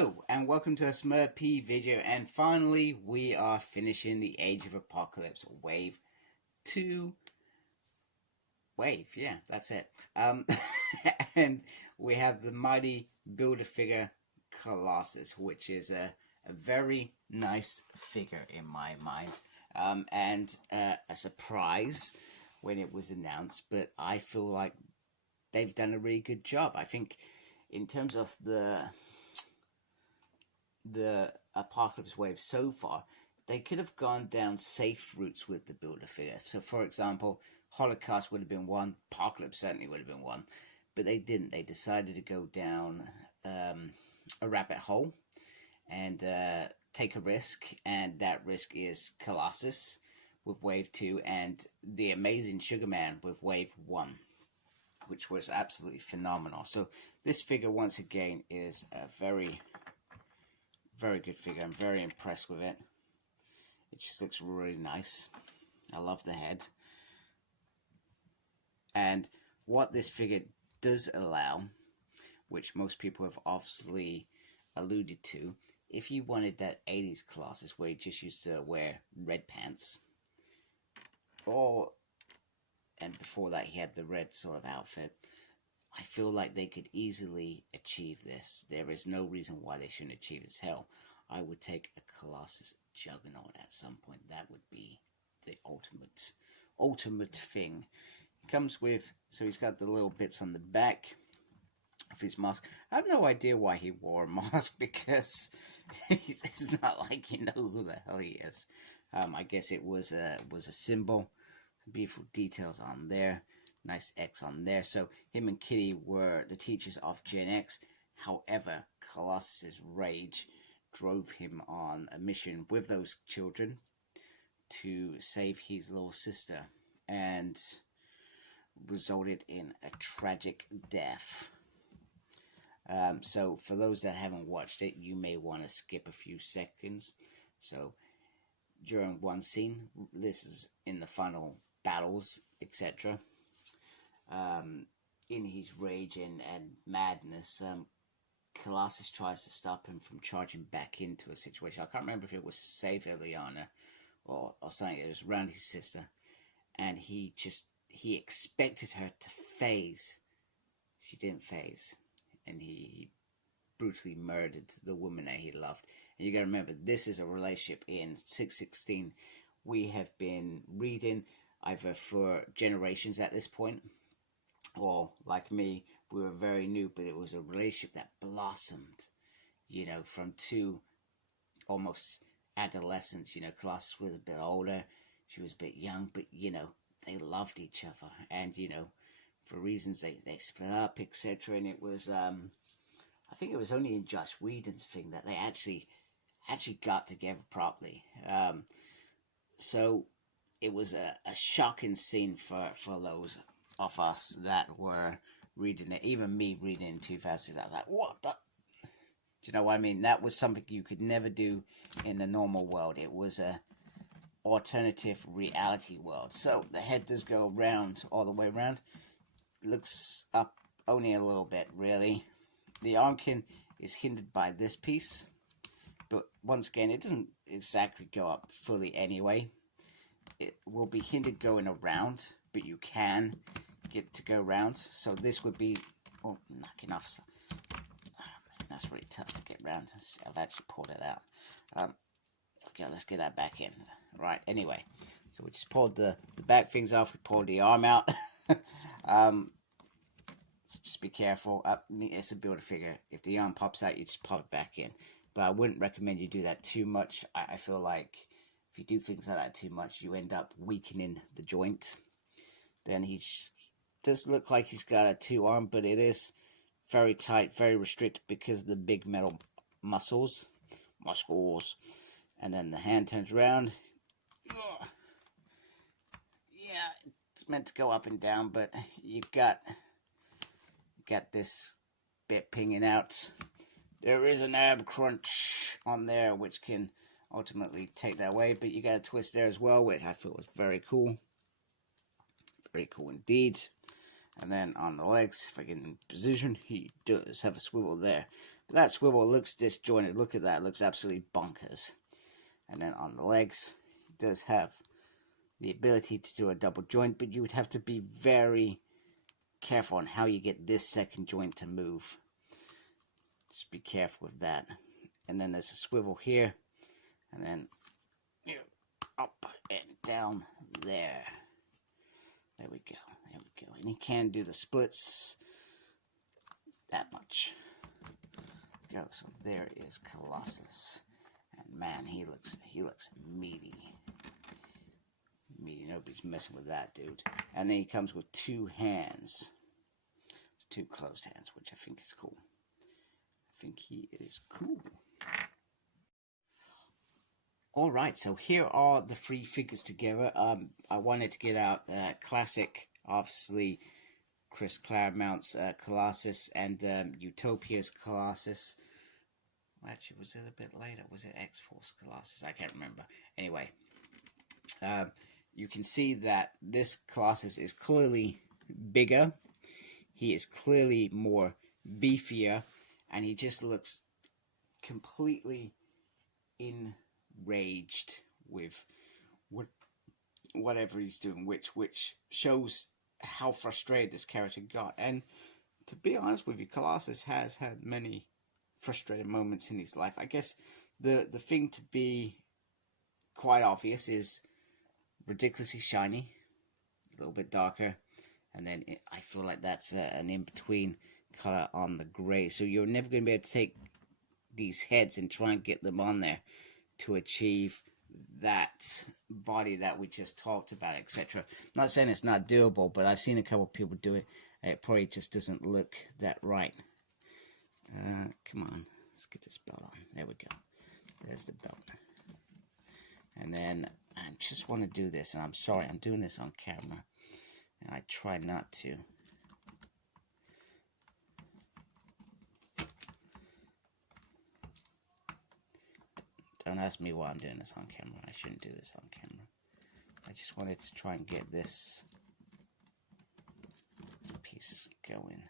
Hello and welcome to a Smurp video, and finally we are finishing the Age of Apocalypse Wave 2. Yeah, that's it. And we have the mighty Build-A-Figure Colossus, which is a very nice figure in my mind. And a surprise when it was announced, but I feel like they've done a really good job. I think in terms of the Apocalypse Wave so far, they could have gone down safe routes with the Build-A-Figure. So, for example, Holocaust would have been one, Apocalypse certainly would have been one, but they didn't. They decided to go down a rabbit hole and take a risk, and that risk is Colossus with Wave 2 and the Amazing Sugar Man with Wave 1, which was absolutely phenomenal. So this figure, once again, is a very good figure. I'm very impressed with it. It just looks really nice. I love the head. And what this figure does allow, which most people have obviously alluded to, if you wanted that 80s Colossus where he just used to wear red pants, and before that he had the red sort of outfit, I feel like they could easily achieve this. There is no reason why they shouldn't achieve this. Hell, I would take a Colossus Juggernaut at some point. That would be the ultimate thing. It comes with, so he's got the little bits on the back of his mask. I have no idea why he wore a mask, because it's not like you know who the hell he is. I guess it was a symbol. Some beautiful details on there. Nice X on there. So him and Kitty were the teachers of Gen X. However, Colossus's rage drove him on a mission with those children to save his little sister, and resulted in a tragic death. So for those that haven't watched it, you may want to skip a few seconds. So during one scene, this is in the final battles, etc. In his rage and madness, Colossus tries to stop him from charging back into a situation. I can't remember if it was to save Ileana or something. It was around his sister, and he expected her to phase. She didn't phase, and he brutally murdered the woman that he loved. And you gotta remember, this is a relationship in 616 we have been reading either for generations at this point, or like me, we were very new, but it was a relationship that blossomed, you know, from two almost adolescents. You know, Colossus was a bit older, she was a bit young, but, you know, they loved each other. And, you know, for reasons they split up, etc. And it was, I think it was only in Joss Whedon's thing that they actually got together properly. So it was a shocking scene for those of us that were reading it. Even me reading it in 2006, I was like, what the? Do you know what I mean? That was something you could never do in the normal world. It was a alternative reality world. So the head does go around, all the way around. Looks up only a little bit, really. The armkin is hindered by this piece, but once again, it doesn't exactly go up fully anyway. It will be hindered going around, but you can get to go around. So this would be, oh, knocking off. That's really tough to get around. I've actually pulled it out. Okay, let's get that back in. Right, anyway, so we just pulled the back things off. We pulled the arm out. So just be careful. It's a Build-A-Figure. If the arm pops out, you just pop it back in. But I wouldn't recommend you do that too much. I feel like if you do things like that too much, you end up weakening the joint. Then he does look like he's got a two arm, but it is very tight, very restricted because of the big metal muscles. And then the hand turns around. Yeah, it's meant to go up and down, but you've got this bit pinging out. There is an ab crunch on there, which can ultimately take that away, but you got a twist there as well, which I thought was very cool. Very cool indeed. And then on the legs, if I get in position, he does have a swivel there. That swivel looks disjointed. Look at that. It looks absolutely bonkers. And then on the legs, it does have the ability to do a double joint, but you would have to be very careful on how you get this second joint to move. Just be careful with that. And then there's a swivel here, and then up and down there. There we go. There we go. And he can do the splits that much. Go. So there is Colossus, and man, he looks meaty. Meaty. Nobody's messing with that dude. And then he comes with two hands. It's two closed hands, which I think is cool. I think he is cool. Alright, so here are the three figures together. I wanted to get out classic, obviously, Chris Claremont's Colossus and Utopia's Colossus. Actually, was it a bit later? Was it X-Force Colossus? I can't remember. Anyway, you can see that this Colossus is clearly bigger. He is clearly more beefier, and he just looks completely enraged with whatever he's doing, which shows how frustrated this character got. And to be honest with you, Colossus has had many frustrated moments in his life. I guess the thing to be quite obvious is ridiculously shiny, a little bit darker, and then I feel like that's an in-between color on the gray. So you're never going to be able to take these heads and try and get them on there to achieve that body that we just talked about, etc. I'm not saying it's not doable, but I've seen a couple of people do it, and it probably just doesn't look that right. Come on, let's get this belt on. There we go. There's the belt. And then I just want to do this, and I'm sorry, I'm doing this on camera, and I try not to. Don't ask me why I'm doing this on camera. I shouldn't do this on camera. I just wanted to try and get this piece going.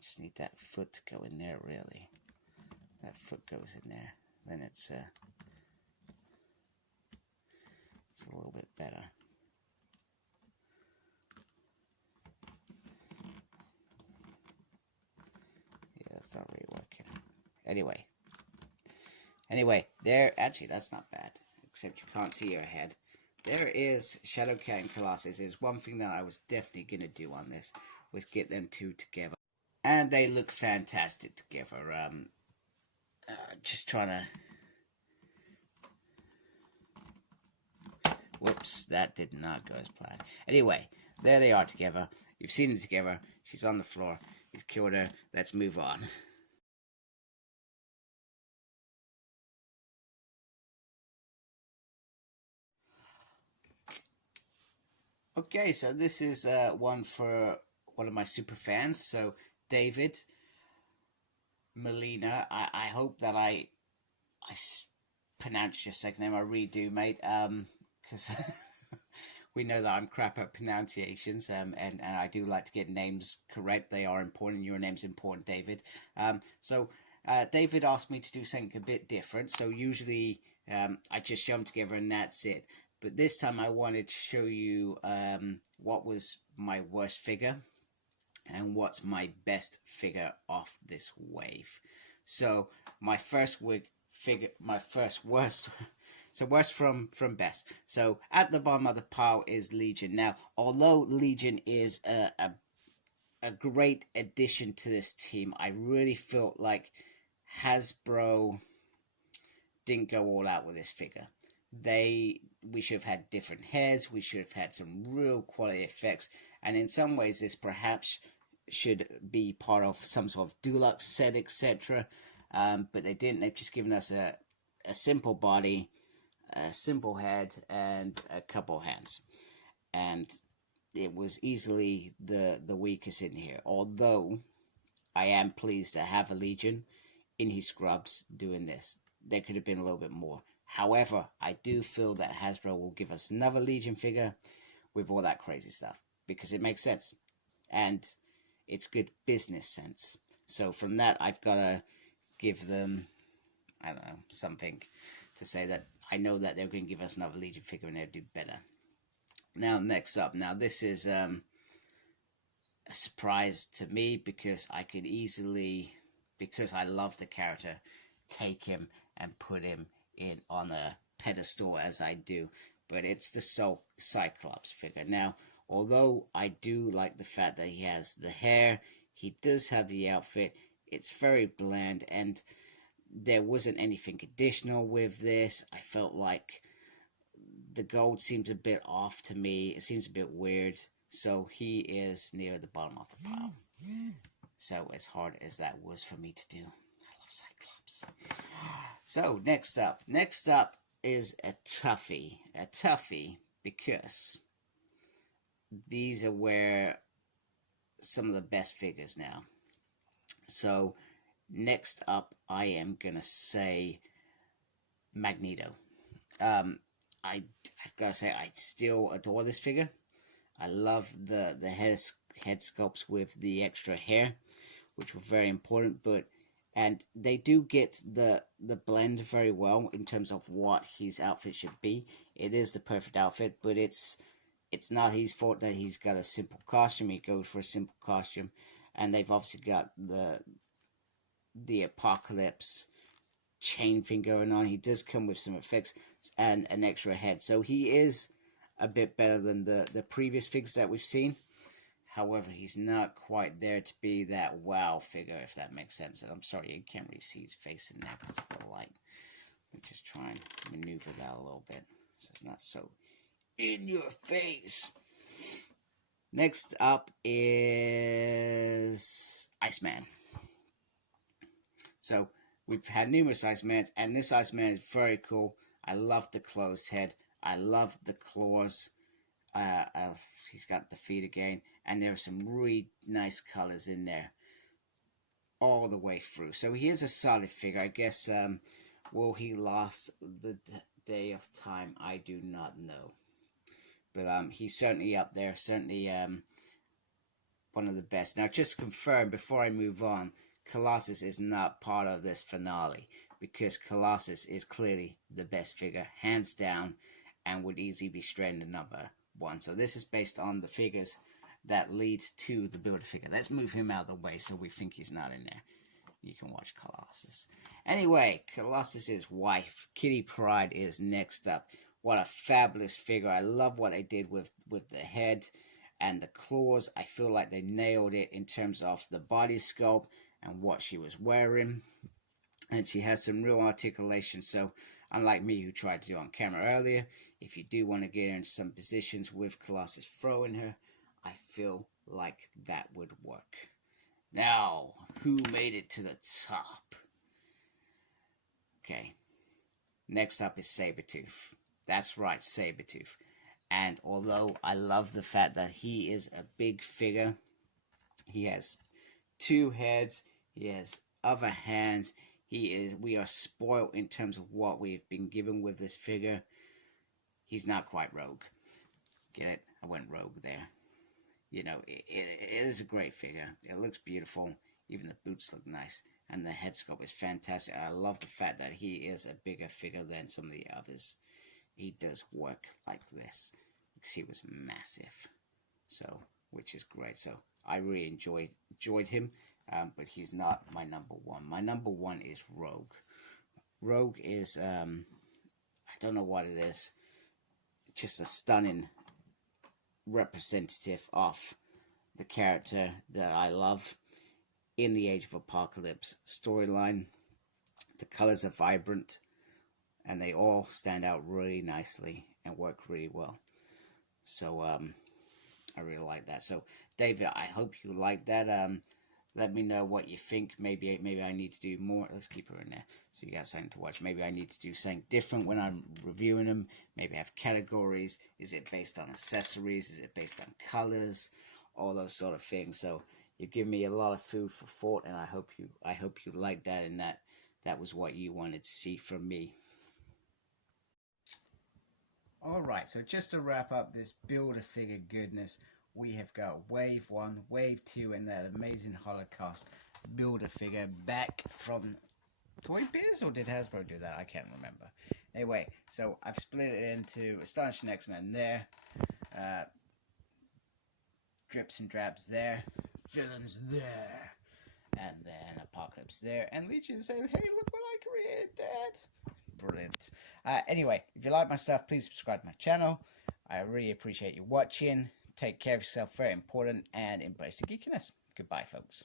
Just need that foot to go in there, really. That foot goes in there. Then it's a little bit better. Yeah, it's not really working. Anyway, there, actually, that's not bad, except you can't see your head. There is Shadowcat and Colossus. There's one thing that I was definitely going to do on this, was get them two together. And they look fantastic together. Just trying to... Whoops, that did not go as planned. Anyway, there they are together. You've seen them together. She's on the floor. He's killed her. Let's move on. Okay, so this is one for one of my super fans. So, David Molina, I hope that I pronounced your second name. I really do, mate, because we know that I'm crap at pronunciations, and I do like to get names correct. They are important. Your name's important, David. So David asked me to do something a bit different. So usually I just show them together and that's it. But this time I wanted to show you what was my worst figure and what's my best figure off this wave. So my first figure, my first worst, so worst from best. So at the bottom of the pile is Legion. Now, although Legion is a great addition to this team, I really felt like Hasbro didn't go all out with this figure. We should have had different heads. We should have had some real quality effects. And in some ways, this perhaps should be part of some sort of deluxe set, etc. But they didn't. They've just given us a simple body, a simple head, and a couple hands. And it was easily the weakest in here. Although I am pleased to have a Legion in his scrubs doing this. There could have been a little bit more. However, I do feel that Hasbro will give us another Legion figure with all that crazy stuff, because it makes sense and it's good business sense. So from that, I've got to give them, I don't know, something to say that I know that they're going to give us another Legion figure and they'll do better. Now, next up. Now, this is a surprise to me because I could easily, because I love the character, take him and put him in on a pedestal as I do. But it's the Cyclops figure. Now, although I do like the fact that he has the hair, he does have the outfit. It's very bland, and there wasn't anything additional with this. I felt like the gold seems a bit off to me. It seems a bit weird. So he is near the bottom of the pile. So as hard as that was for me to do, I love Cyclops. So next up is a toughie. A toughie because these are where some of the best figures now. So next up, I am gonna say Magneto. I've got to say, I still adore this figure. I love the head sculpts with the extra hair, which were very important. And they do get the blend very well in terms of what his outfit should be. It is the perfect outfit, but it's not his fault that he's got a simple costume. He goes for a simple costume, and they've obviously got the Apocalypse chain thing going on. He does come with some effects and an extra head, so he is a bit better than the previous figures that we've seen. However, he's not quite there to be that wow figure, if that makes sense. And I'm sorry, you can't really see his face in there because of the light. Let me just try and maneuver that a little bit so it's not so in your face. Next up is Iceman. So we've had numerous Icemans, and this Iceman is very cool. I love the closed head. I love the claws. He's got the feet again, and there are some really nice colors in there all the way through. So he is a solid figure. I guess, will he last the day of time? I do not know. But he's certainly up there, certainly one of the best. Now, just to confirm, before I move on, Colossus is not part of this finale, because Colossus is clearly the best figure, hands down, and would easily be stranded number one. So this is based on the figures that lead to the Build-A-Figure. Let's move him out of the way so we think he's not in there. You can watch Colossus. Anyway, Colossus's wife, Kitty Pryde, is next up. What a fabulous figure. I love what they did with the head and the claws. I feel like they nailed it in terms of the body sculpt and what she was wearing. And she has some real articulation. So unlike me, who tried to do on camera earlier, if you do want to get her in some positions with Colossus throwing her, I feel like that would work. Now, who made it to the top? Okay. Next up is Sabretooth. That's right, Sabretooth. And although I love the fact that he is a big figure, he has two heads, he has other hands, we are spoiled in terms of what we've been given with this figure. He's not quite Rogue. Get it? I went Rogue there. You know, it is a great figure. It looks beautiful. Even the boots look nice. And the head sculpt is fantastic. I love the fact that he is a bigger figure than some of the others. He does work like this because he was massive. So, which is great. So, I really enjoyed him. But he's not my number one. My number one is Rogue. Rogue is, I don't know what it is. Just a stunning representative of the character that I love in the Age of Apocalypse storyline. The colors are vibrant, and they all stand out really nicely and work really well. So, I really like that. So, David, I hope you like that. Let me know what you think. Maybe I need to do more. Let's keep her in there so you got something to watch. Maybe I need to do something different when I'm reviewing them. Maybe have categories. Is it based on accessories? Is it based on colors? All those sort of things. So you've given me a lot of food for thought, and I hope you like that, and that was what you wanted to see from me. Alright, so just to wrap up this Build-A-Figure goodness, we have got Wave 1, Wave 2, and that amazing Holocaust Build-A-Figure back from Toy Biz, or did Hasbro do that? I can't remember. Anyway, so I've split it into Astonishing X-Men there, Drips and Drabs there, Villains there, and then Apocalypse there, and Legion saying, hey, look what I created, Dad. Brilliant. Anyway, if you like my stuff, please subscribe to my channel. I really appreciate you watching. Take care of yourself, very important, and embrace the geekiness. Goodbye, folks.